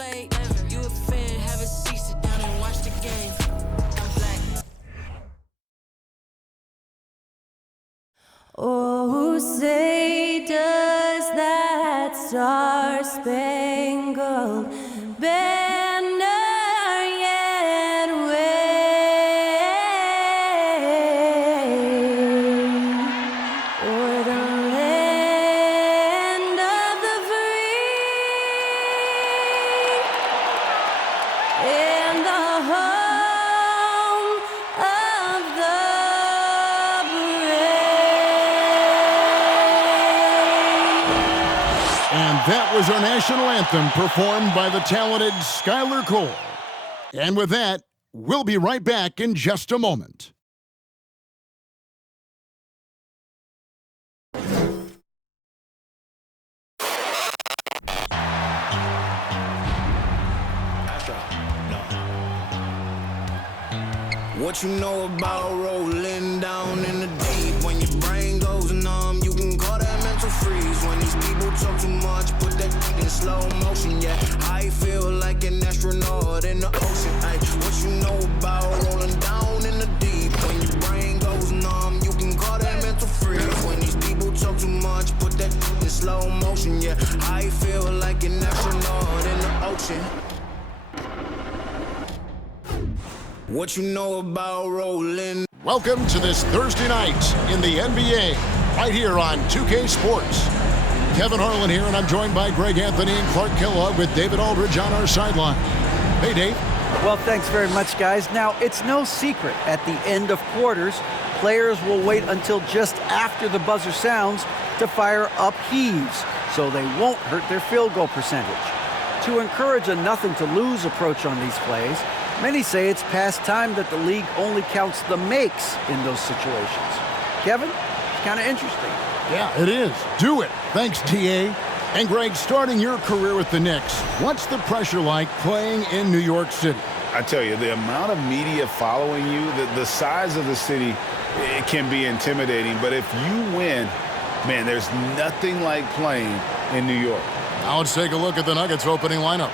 played. You a fan, have a seat, sit down and watch the game. I'm black. Oh, say does that star-spangled banner yet wave o'er the land of the free and the home of the And that was our national anthem performed by the talented Skylar Cole. And with that, we'll be right back in just a moment. What you know about rolling down in the deep? When your brain goes numb, you can call that mental freeze. When these people talk too much, put that in slow motion. Yeah, I feel like an astronaut in the ocean. Ay, what you know about rolling down in the deep? When your brain goes numb, you can call that mental freeze. When these people talk too much, put that in slow motion. Yeah, I feel like an astronaut in the ocean. What you know about rolling? Welcome to this Thursday night in the NBA, right here on 2K Sports. Kevin Harlan here, and I'm joined by Greg Anthony and Clark Kellogg with David Aldridge on our sideline. Hey, Dave. Well, thanks very much, guys. Now, it's no secret at the end of quarters, players will wait until just after the buzzer sounds to fire up heaves, so they won't hurt their field goal percentage. To encourage a nothing-to-lose approach on these plays, many say it's past time that the league only counts the makes in those situations. Kevin, it's kind of interesting. Yeah, it is. Do it. Thanks, TA. And Greg, starting your career with the Knicks, what's the pressure like playing in New York City? I tell you, the amount of media following you, the size of the city, it can be intimidating. But if you win, man, there's nothing like playing in New York. Now let's take a look at the Nuggets opening lineup.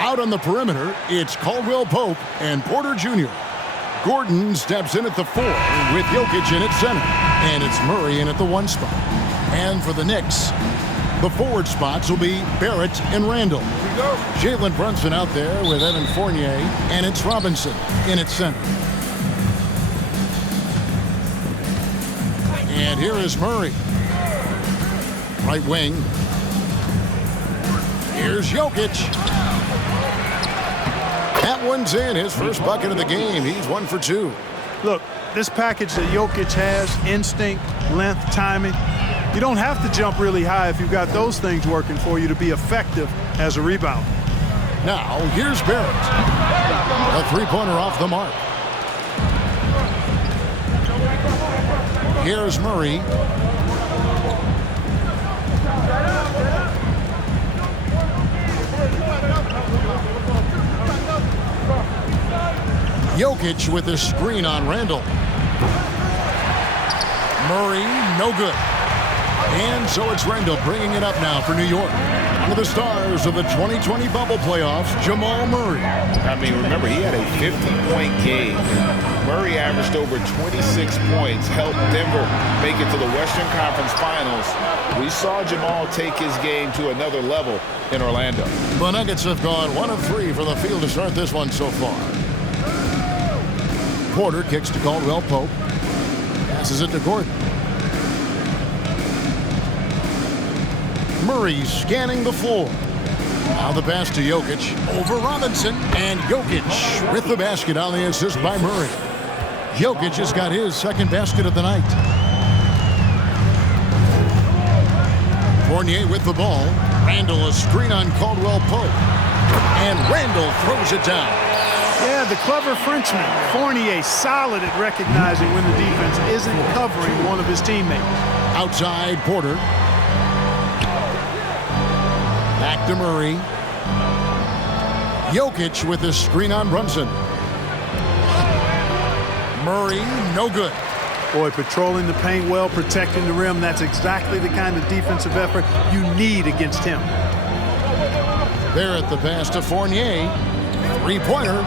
Out on the perimeter, it's Caldwell Pope and Porter Jr. Gordon steps in at the 4 with Jokic in at center, and it's Murray in at the 1 spot. And for the Knicks, the forward spots will be Barrett and Randall. Jalen Brunson out there with Evan Fournier, and it's Robinson in at center. And here is Murray. Right wing. Here's Jokic. That one's in, his first bucket of the game. He's 1 for 2. Look, this package that Jokic has, instinct, length, timing, you don't have to jump really high if you've got those things working for you to be effective as a rebounder. Now, here's Barrett. A three-pointer off the mark. Here's Murray. Jokic with a screen on Randall. Murray, no good. And so it's Randall bringing it up now for New York. One of the stars of the 2020 bubble playoffs, Jamal Murray. I mean, remember, he had a 50-point game. Murray averaged over 26 points, helped Denver make it to the Western Conference Finals. We saw Jamal take his game to another level in Orlando. The Nuggets have gone 1 of 3 from the field to start this one so far. Porter kicks to Caldwell Pope. Passes it to Gordon. Murray scanning the floor. Now the pass to Jokic. Over Robinson. And Jokic with the basket on the assist by Murray. Jokic has got his second basket of the night. Fournier with the ball. Randall a screen on Caldwell Pope. And Randall throws it down. Yeah, the clever Frenchman, Fournier, solid at recognizing when the defense isn't covering one of his teammates. Outside, Porter. Back to Murray. Jokic with a screen on Brunson. Murray, no good. Boy, patrolling the paint well, protecting the rim, that's exactly the kind of defensive effort you need against him. Barrett the pass to Fournier. Three-pointer.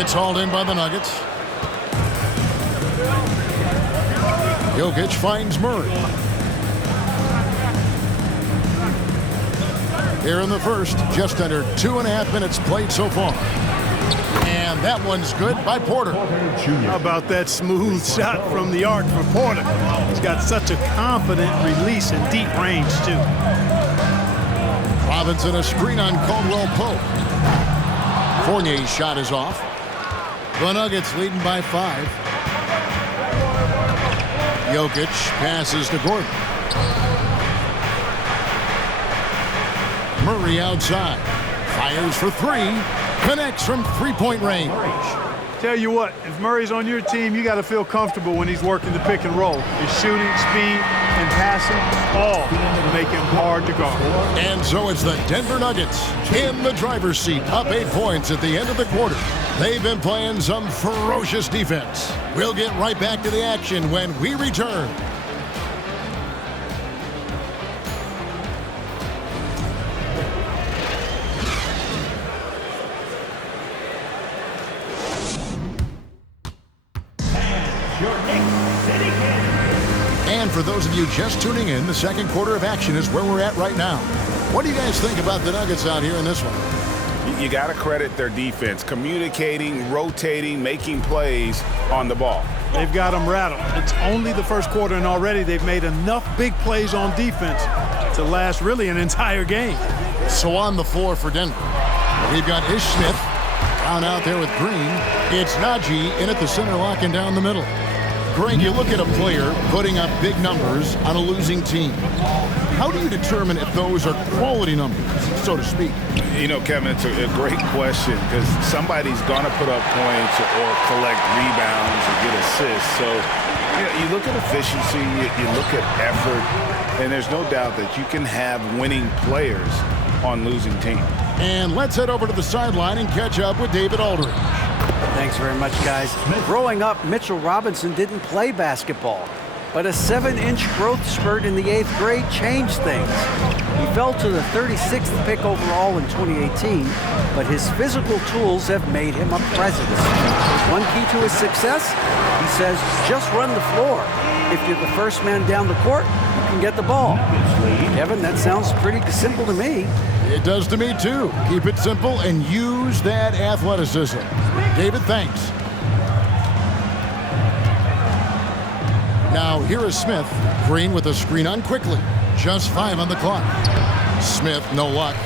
It's hauled in by the Nuggets. Jokic finds Murray. Here in the first, just under 2.5 minutes played so far. And that one's good by Porter. How about that smooth shot from the arc for Porter? He's got such a confident release and deep range, too. Robinson a screen on Caldwell Pope. Fournier's shot is off. The Nuggets leading by 5. Jokic passes to Gordon. Murray outside. Fires for 3. Connects from three-point range. Tell you what, if Murray's on your team, you got to feel comfortable when he's working the pick and roll. His shooting, speed, and passing, all make him hard to guard. And so it's the Denver Nuggets in the driver's seat, up 8 points at the end of the quarter. They've been playing some ferocious defense. We'll get right back to the action when we return. And for those of you just tuning in, the second quarter of action is where we're at right now. What do you guys think about the Nuggets out here in this one? You got to credit their defense, communicating, rotating, making plays on the ball. They've got them rattled. It's only the first quarter, and already they've made enough big plays on defense to last really an entire game. So on the floor for Denver, we've got Ish Smith down out there with Green. It's Najee in at the center, locking down the middle. Greg, you look at a player putting up big numbers on a losing team. How do you determine if those are quality numbers, so to speak? You know, Kevin, it's a great question because somebody's going to put up points or collect rebounds or get assists. So, you look at efficiency, you look at effort, and there's no doubt that you can have winning players on losing teams. And let's head over to the sideline and catch up with David Aldridge. Thanks very much, guys. Growing up, Mitchell Robinson didn't play basketball, but a 7-inch growth spurt in the 8th grade changed things. He fell to the 36th pick overall in 2018, but his physical tools have made him a presence. One key to his success, he says, just run the floor. If you're the first man down the court, you can get the ball. Kevin, that sounds pretty simple to me. It does to me, too. Keep it simple and use that athleticism. David, thanks. Now, here is Smith. Green with a screen on quickly. Just 5 on the clock. Smith, no luck.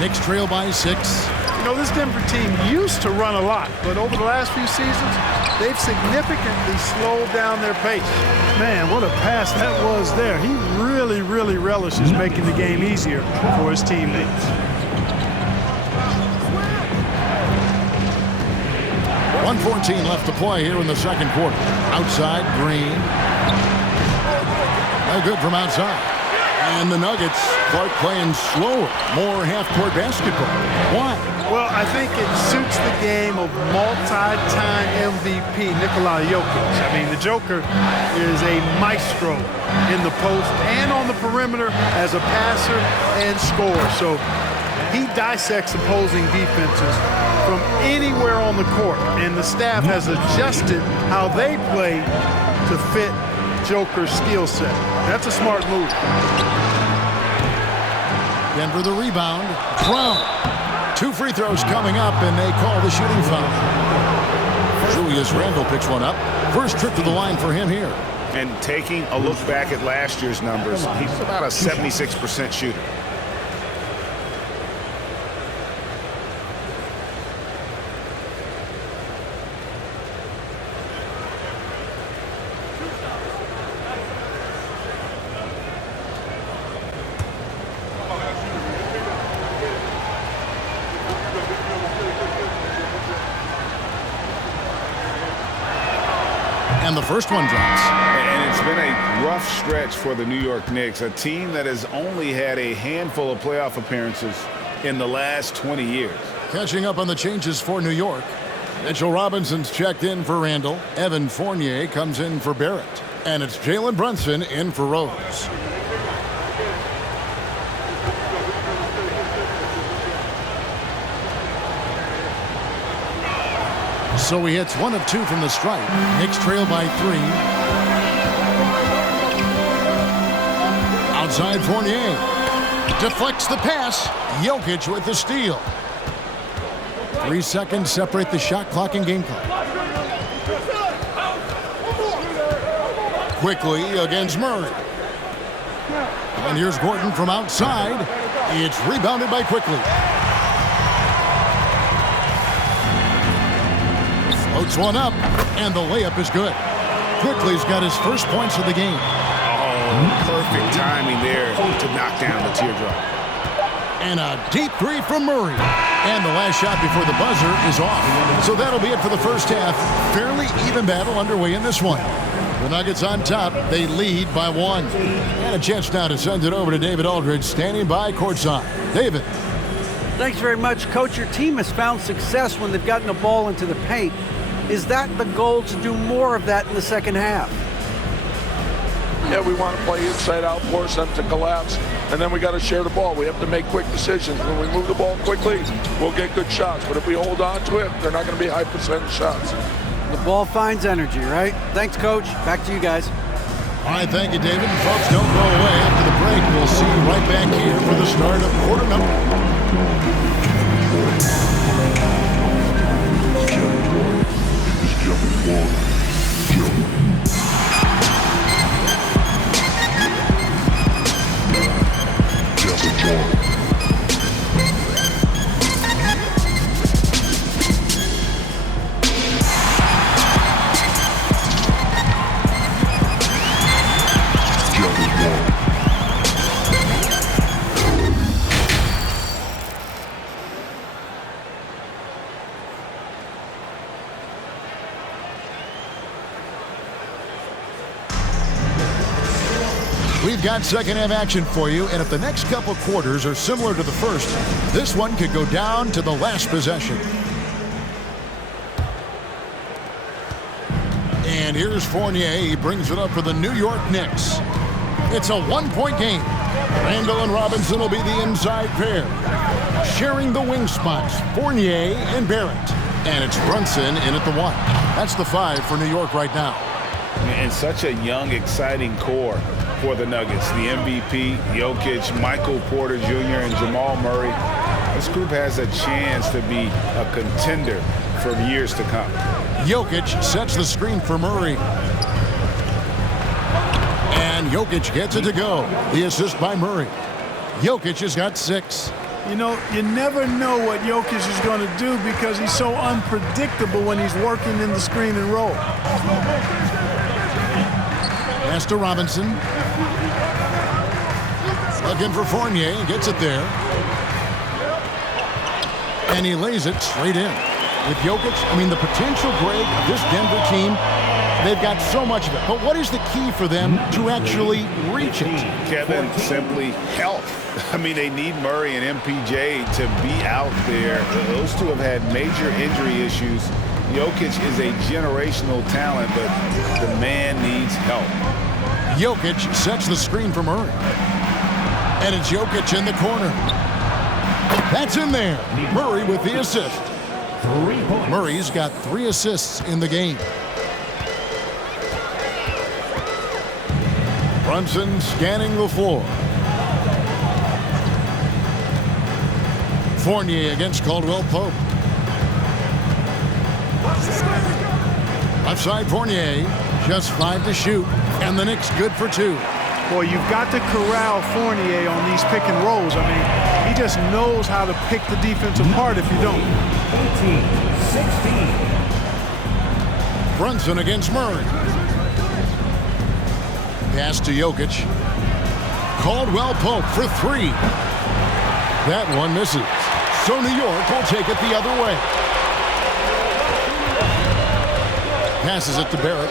Knicks trail by 6. You know, this Denver team used to run a lot, but over the last few seasons, they've significantly slowed down their pace. Man, what a pass that was there. He really, really relishes making the game easier for his teammates. 1:14 left to play here in the second quarter. Outside, Green. No good from outside. And the Nuggets start playing slower, more half-court basketball. Why? Well, I think it suits the game of multi-time MVP Nikola Jokic. I mean, the Joker is a maestro in the post and on the perimeter as a passer and scorer. So he dissects opposing defenses from anywhere on the court, and the staff has adjusted how they play to fit Joker's skill set. That's a smart move. Denver the rebound. Brown. 2 free throws coming up, and they call the shooting foul. Julius Randle picks one up. First trip to the line for him here. And taking a look back at last year's numbers, he's about a 76% shooter. And the first one drops. And it's been a rough stretch for the New York Knicks, a team that has only had a handful of playoff appearances in the last 20 years. Catching up on the changes for New York. Mitchell Robinson's checked in for Randall. Evan Fournier comes in for Barrett. And it's Jalen Brunson in for Rose. So he hits 1 of 2 from the stripe. Knicks trail by 3. Outside Fournier. Deflects the pass. Jokic with the steal. 3 seconds separate the shot clock and game clock. Quickly against Murray. And here's Gordon from outside. It's rebounded by Quickly. Floats one up, and the layup is good. Quickly's got his first points of the game. Oh, perfect timing there to knock down the teardrop. And a deep 3 from Murray. And the last shot before the buzzer is off. So that'll be it for the first half. Fairly even battle underway in this one. The Nuggets on top. They lead by 1. And a chance now to send it over to David Aldridge, standing by courtside. David. Thanks very much, Coach. Your team has found success when they've gotten the ball into the paint. Is that the goal, to do more of that in the second half? Yeah, we want to play inside out, force them to collapse, and then we got to share the ball. We have to make quick decisions. When we move the ball quickly, we'll get good shots. But if we hold on to it, they're not going to be high percentage shots. The ball finds energy, right? Thanks, Coach. Back to you guys. All right, thank you, David. And folks, don't go away. After the break, we'll see you right back here for the start of quarter number. We've got second half action for you, and if the next couple quarters are similar to the first, this one could go down to the last possession. And here's Fournier. He brings it up for the New York Knicks. It's a one-point game. Randall and Robinson will be the inside pair. Sharing the wing spots, Fournier and Barrett. And it's Brunson in at the 1. That's the 5 for New York right now. And such a young, exciting core for the Nuggets. The MVP, Jokic, Michael Porter Jr., and Jamal Murray. This group has a chance to be a contender for years to come. Jokic sets the screen for Murray. And Jokic gets it to go. The assist by Murray. Jokic has got 6. You know, you never know what Jokic is going to do because he's so unpredictable when he's working in the screen and roll. Pass to Robinson. Looking for Fournier. Gets it there. And he lays it straight in. With Jokic, I mean, the potential, Greg, of this Denver team, they've got so much of it. But what is the key for them to actually reach it? Kevin, simply health. I mean, they need Murray and MPJ to be out there. Those two have had major injury issues. Jokic is a generational talent, but the man needs help. Jokic sets the screen for Murray. And it's Jokic in the corner. That's in there. Murray with the assist. Murray's got 3 assists in the game. Brunson scanning the floor. Fournier against Caldwell Pope. Left side Fournier, just 5 to shoot, and the Knicks good for 2. Boy, you've got to corral Fournier on these pick and rolls. I mean, he just knows how to pick the defense apart if you don't. 18-16. Brunson against Murray. Pass to Jokic. Caldwell Pope for 3. That one misses. So New York will take it the other way. Passes it to Barrett.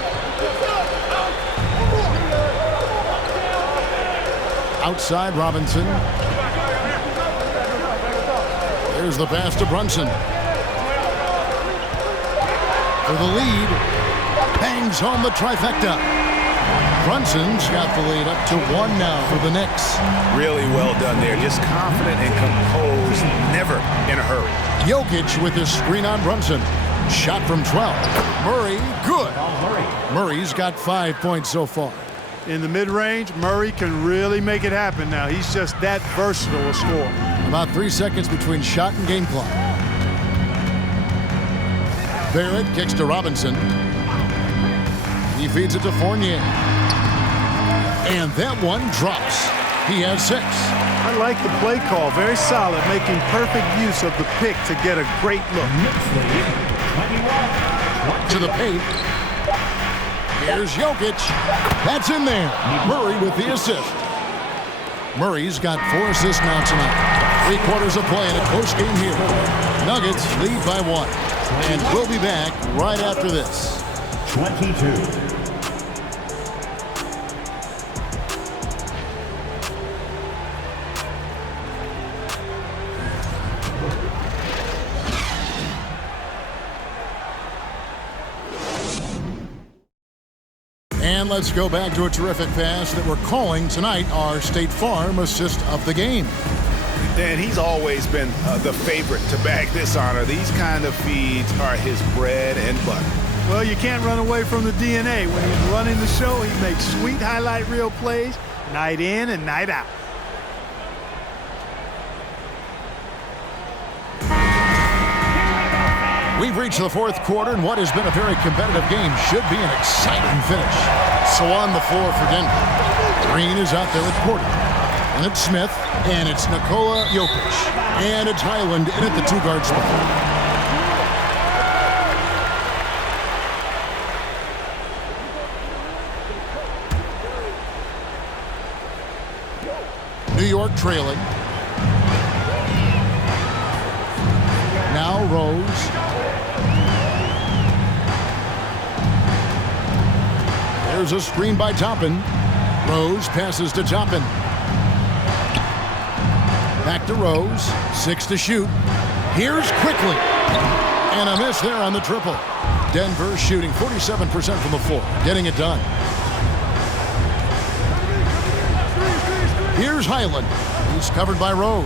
Outside Robinson. There's the pass to Brunson. For the lead. Bangs home the trifecta. Brunson's got the lead up to 1 now for the Knicks. Really well done there. Just confident and composed, never in a hurry. Jokic with his screen on Brunson. Shot from 12. Murray, good. Murray's got 5 points so far. In the mid-range, Murray can really make it happen now. He's just that versatile a scorer. About 3 seconds between shot and game clock. Barrett kicks to Robinson. He feeds it to Fournier. And that one drops. He has 6. I like the play call. Very solid, making perfect use of the pick to get a great look. To the paint. Here's Jokic. That's in there. Murray with the assist. Murray's got 4 assists now tonight. 3 quarters of play in a close game here. Nuggets lead by 1. And we'll be back right after this. 22. And let's go back to a terrific pass that we're calling tonight our State Farm assist of the game. Dan, he's always been the favorite to bag this honor. These kind of feeds are his bread and butter. Well, you can't run away from the DNA. When he's running the show, he makes sweet highlight reel plays night in and night out. We've reached the 4th quarter, and what has been a very competitive game should be an exciting finish. So on the floor for Denver, Green is out there with Porter. And it's Smith, and it's Nikola Jokic. And it's Highland in at the 2-guard spot. New York trailing. Now Rose. There's a screen by Toppin. Rose passes to Toppin. Back to Rose. 6 to shoot. Here's Quickly. And a miss there on the triple. Denver shooting 47% from the floor. Getting it done. Here's Highland. He's covered by Rose.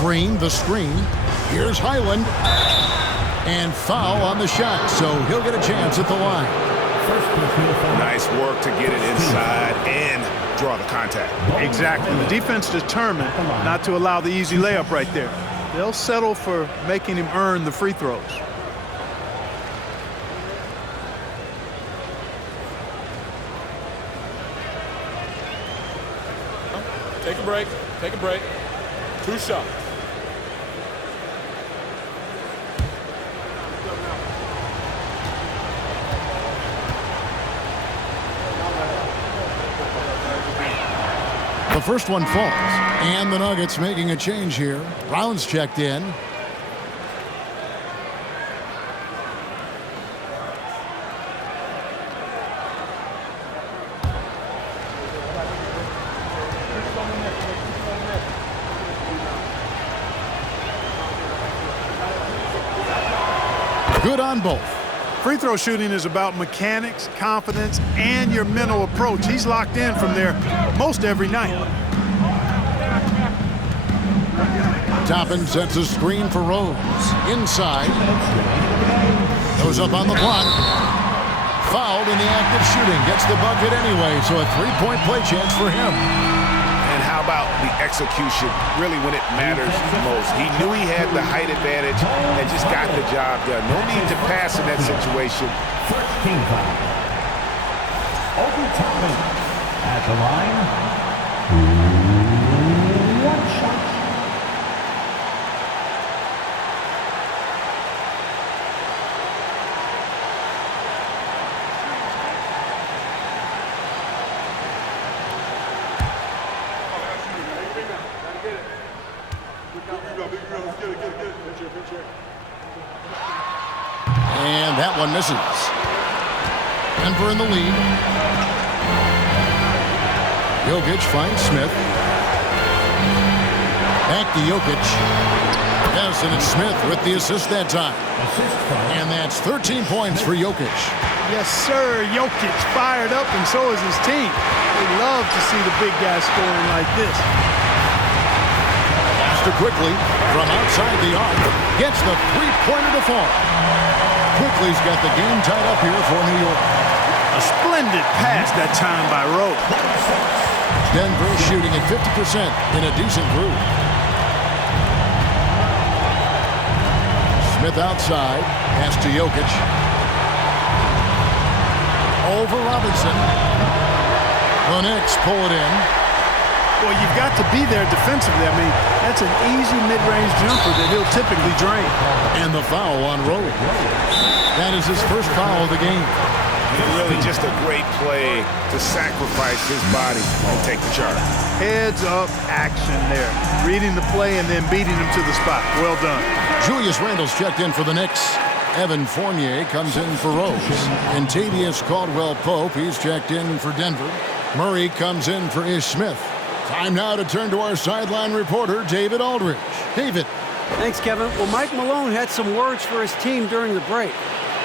Green, the screen. Here's Highland. And foul on the shot, so he'll get a chance at the line. Nice work to get it inside and draw the contact. Exactly. The defense determined not to allow the easy layup right there. They'll settle for making him earn the free throws. Take a break. Take a break. 2 shots. The first one falls, and the Nuggets making a change here. Brown's checked in. Good on both. Free throw shooting is about mechanics, confidence, and your mental approach. He's locked in from there most every night. Toppin sets a screen for Rose. Inside. Goes up on the block. Fouled in the act of shooting. Gets the bucket anyway, so a 3-point play chance for him. And how about the execution, really when it matters most? He knew he had the height advantage and just got the job done. No need to pass in that situation. 13 foul. Obi Toppin at the line. 1 shot. And that one misses. Denver in the lead. Jokic finds Smith. Back to Jokic. Yes, and it's Smith with the assist that time. And that's 13 points for Jokic. Yes, sir. Jokic fired up, and so is his team. They love to see the big guy scoring like this. to Quickly from outside the arc. Gets the three-pointer to fall. Quickly's got the game tied up here for New York. A splendid pass that time by Rowe. Denver shooting at 50% in a decent groove. Smith outside. Pass to Jokic. Over Robinson. The Knicks pull it in. Well, you've got to be there defensively. I mean, that's an easy mid-range jumper that he'll typically drain. And the foul on Rowe. That is his first foul of the game. Really just a great play to sacrifice his body and take the charge. Heads-up action there. Reading the play and then beating him to the spot. Well done. Julius Randle's checked in for the Knicks. Evan Fournier comes in for Rose. And Tavius Caldwell-Pope, he's checked in for Denver. Murray comes in for Ish Smith. Time now to turn to our sideline reporter, David Aldridge. David. Thanks, Kevin. Well, Mike Malone had some words for his team during the break.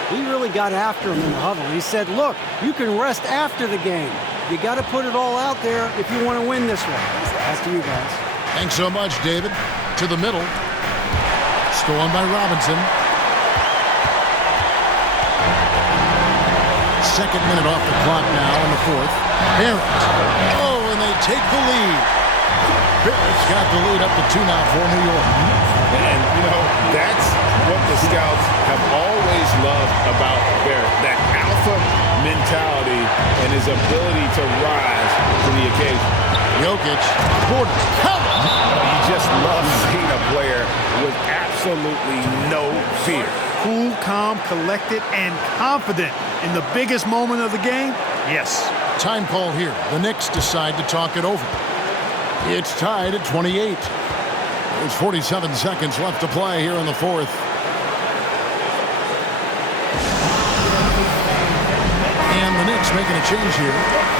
He really got after him in the huddle. He said, look, you can rest after the game. You got to put it all out there if you want to win this one. That's to you guys. Thanks so much, David. To the middle. Stolen by Robinson. Second minute off the clock now in the fourth. Barrett. Oh, and they take the lead. Barrett's got the lead up to 2 now for New York. And, you know, that's what the scouts have always loved about Barrett. That alpha mentality and his ability to rise to the occasion. Jokic. Gordon. You just love seeing a player with absolutely no fear. Cool, calm, collected, and confident in the biggest moment of the game? Yes. Time call here. The Knicks decide to talk it over. It's tied at 28. There's 47 seconds left to play here in the fourth. And the Knicks making a change here.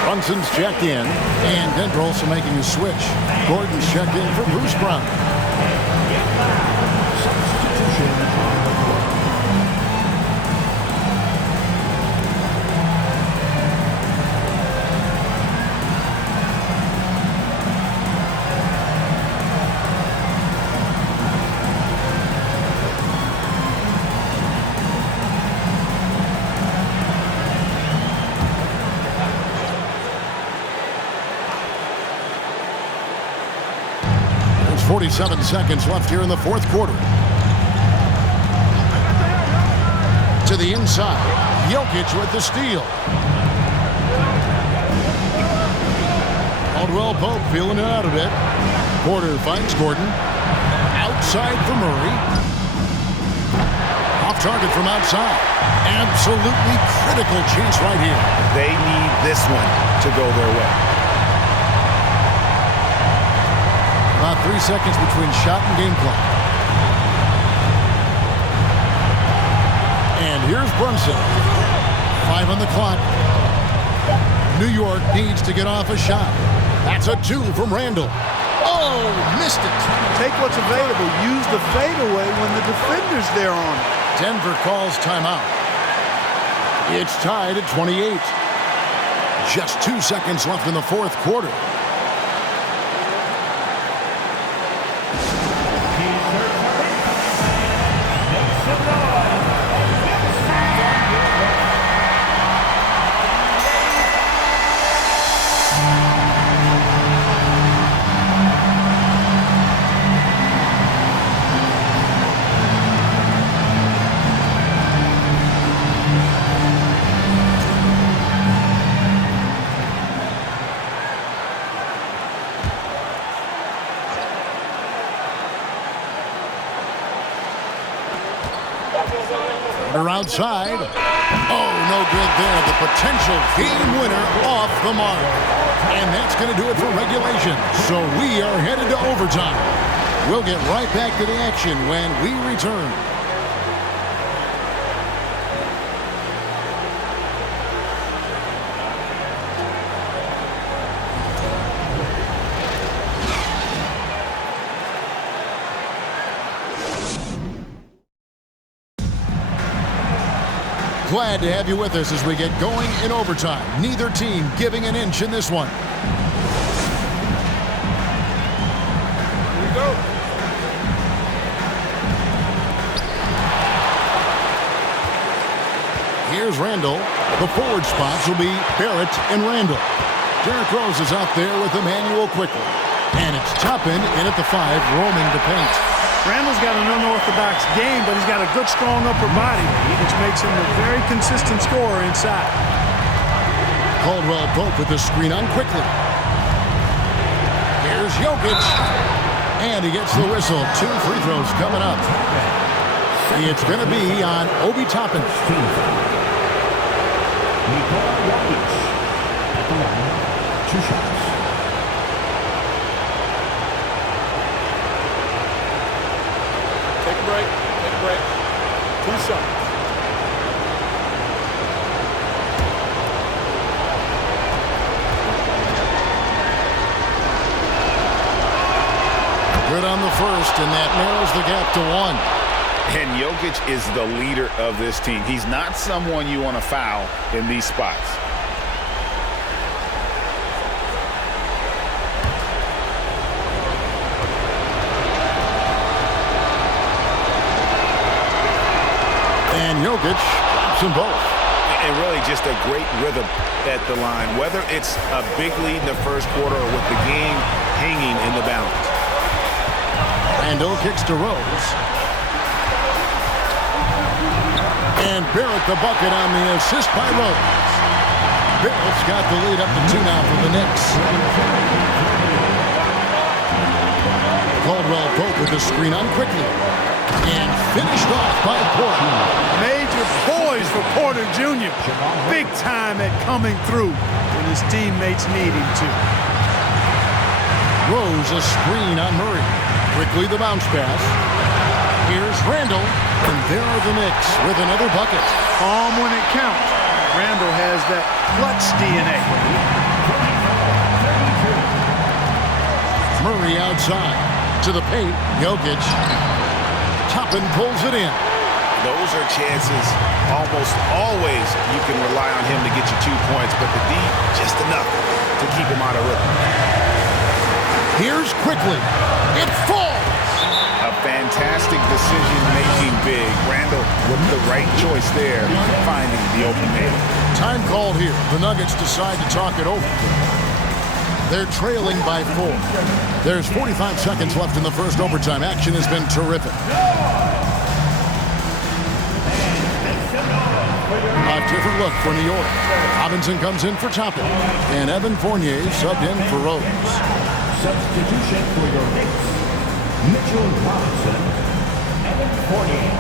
Brunson's checked in, and Denver also making a switch. Gordon's checked in for Bruce Brown. There's 47 seconds left here in the fourth quarter. To the inside. Jokic with the steal. Caldwell-Pope feeling it out a bit. Porter finds Gordon. Outside for Murray. Off target from outside. Absolutely critical chance right here. They need this one to go their way. About 3 seconds between shot and game clock. And here's Brunson. 5 on the clock. New York needs to get off a shot. That's a 2 from Randle. Oh, missed it. Take what's available. Use the fadeaway when the defender's there on it. Denver calls timeout. It's tied at 28. Just 2 seconds left in the fourth quarter. Outside. Oh, no good there. The potential game winner off the mark. And that's going to do it for regulation. So we are headed to overtime. We'll get right back to the action when we return. Glad to have you with us as we get going in overtime. Neither team giving an inch in this one. Here we go. Here's Randall. The forward spots will be Barrett and Randall. Derrick Rose is out there with Emmanuel quickly. And it's Toppin in at the 5, roaming to paint. Randall's got an unorthodox game, but he's got a good, strong upper body, which makes him a very consistent scorer inside. Caldwell Pope with the screen on quickly. Here's Jokic. And he gets the whistle. 2 free throws coming up. It's going to be on Obi Toppin. Two shots. Take a break. Take a break. 2 shots. Good on the first, and that narrows the gap to 1. And Jokic is the leader of this team. He's not someone you want to foul in these spots. And Jokic drops them both. And really just a great rhythm at the line, whether it's a big lead in the first quarter or with the game hanging in the balance. Randall kicks to Rose. And Barrett the bucket on the assist by Rose. Barrett's got the lead up to 2 now for the Knicks. Caldwell Pope with the screen on quickly. And finished off by Porter. Major poise for Porter Jr. Big time at coming through when his teammates need him to. Rose a screen on Murray. Quickly the bounce pass. Here's Randall. And there are the Knicks with another bucket. Calm when it counts. Randall has that clutch DNA. Murray outside. To the paint. Jokic. Toppin pulls it in. Those are chances almost always you can rely on him to get you 2 points, but the D just enough to keep him out of rhythm. Here's quickly. It falls. A fantastic decision-making big. Randall with the right choice there, finding the open man. Time called here. The Nuggets decide to talk it over. They're trailing by 4. There's 45 seconds left in the first overtime. Action has been terrific. A different look for New York. Robinson comes in for Toppin. And Evan Fournier subbed in for Rose. Substitution for your Knicks. Mitchell Robinson, Evan Fournier.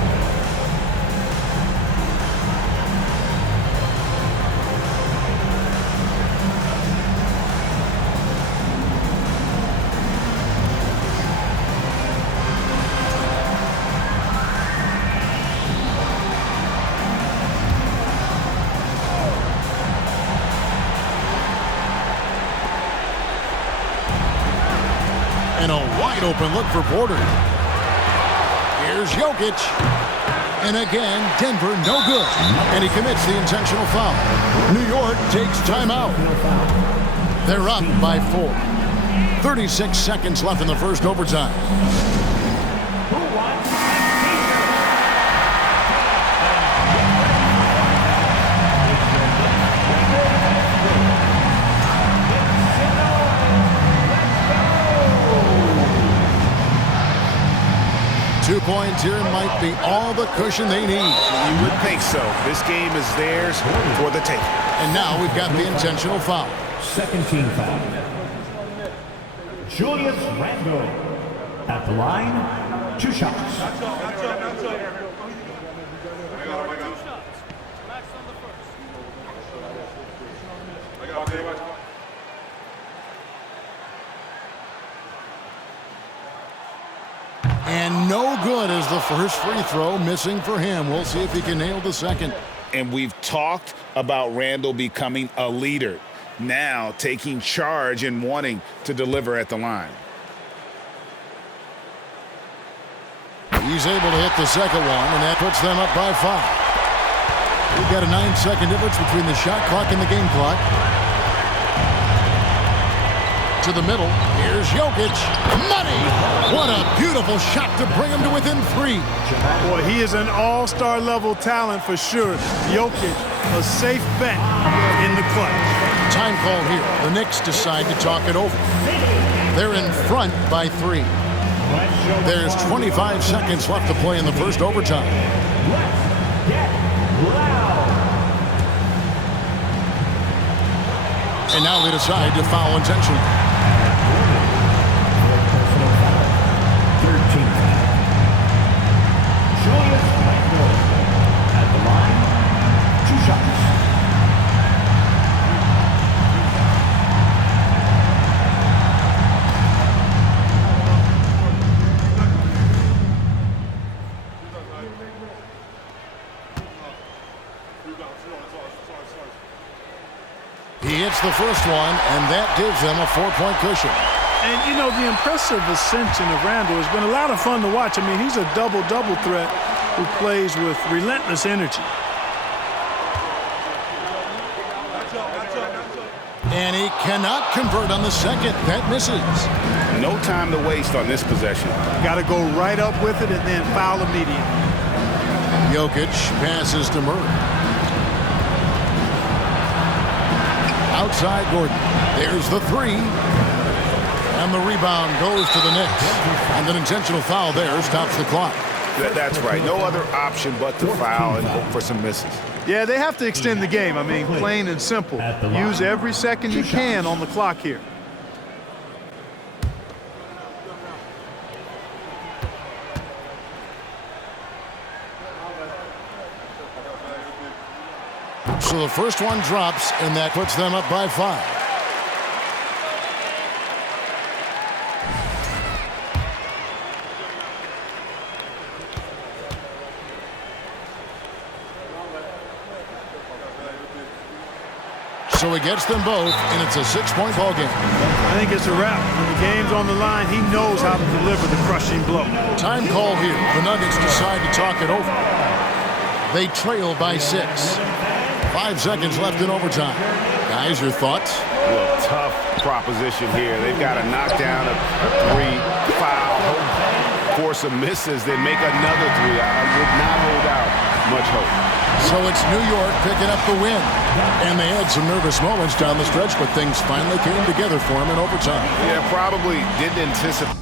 And a wide open look for Porter. Here's Jokic. And again, Denver no good. And he commits the intentional foul. New York takes timeout. They're up by 4. 36 seconds left in the first overtime. 2 points here might be all the cushion they need. You would think so. This game is theirs for the taking. And now we've got the intentional foul. Second team foul. Julius Randle at the line, 2 shots. And no good as the first free throw missing for him. We'll see if he can nail the second. And we've talked about Randle becoming a leader. Now taking charge and wanting to deliver at the line. He's able to hit the second one, and that puts them up by 5. We've got a 9-second difference between the shot clock and the game clock. To the middle. Here's Jokic. Money! What a beautiful Beautiful shot to bring him to within 3. Boy, he is an all-star level talent for sure. Jokic, a safe bet in the clutch. Time call here. The Knicks decide to talk it over. They're in front by 3. There's 25 seconds left to play in the first overtime. And now they decide to foul intentionally. 13th. Julius Randle at the line. 2 shots. He hits the first one, and that gives them a 4-point cushion. And, you know, the impressive ascension of Randle has been a lot of fun to watch. I mean, he's a double-double threat who plays with relentless energy. And he cannot convert on the second. That misses. No time to waste on this possession. Got to go right up with it and then foul immediately. Jokic passes to Murray. Outside Gordon. There's the 3. And the rebound goes to the Knicks. And an intentional foul there stops the clock. That's right. No other option but to foul and hope for some misses. Yeah, they have to extend the game. I mean, plain and simple. Use every second you can on the clock here. So the first one drops, and that puts them up by 5. So he gets them both, and it's a 6-point ball game. I think it's a wrap. When the game's on the line, he knows how to deliver the crushing blow. Time call here. The Nuggets decide to talk it over. They trail by 6. 5 seconds left in overtime. Guys, your thoughts? Well, tough proposition here. They've got to knock down a 3, foul, force some misses, then make another 3. I would not hold out much hope. So it's New York picking up the win. And they had some nervous moments down the stretch, but things finally came together for them in overtime. Yeah, probably didn't anticipate.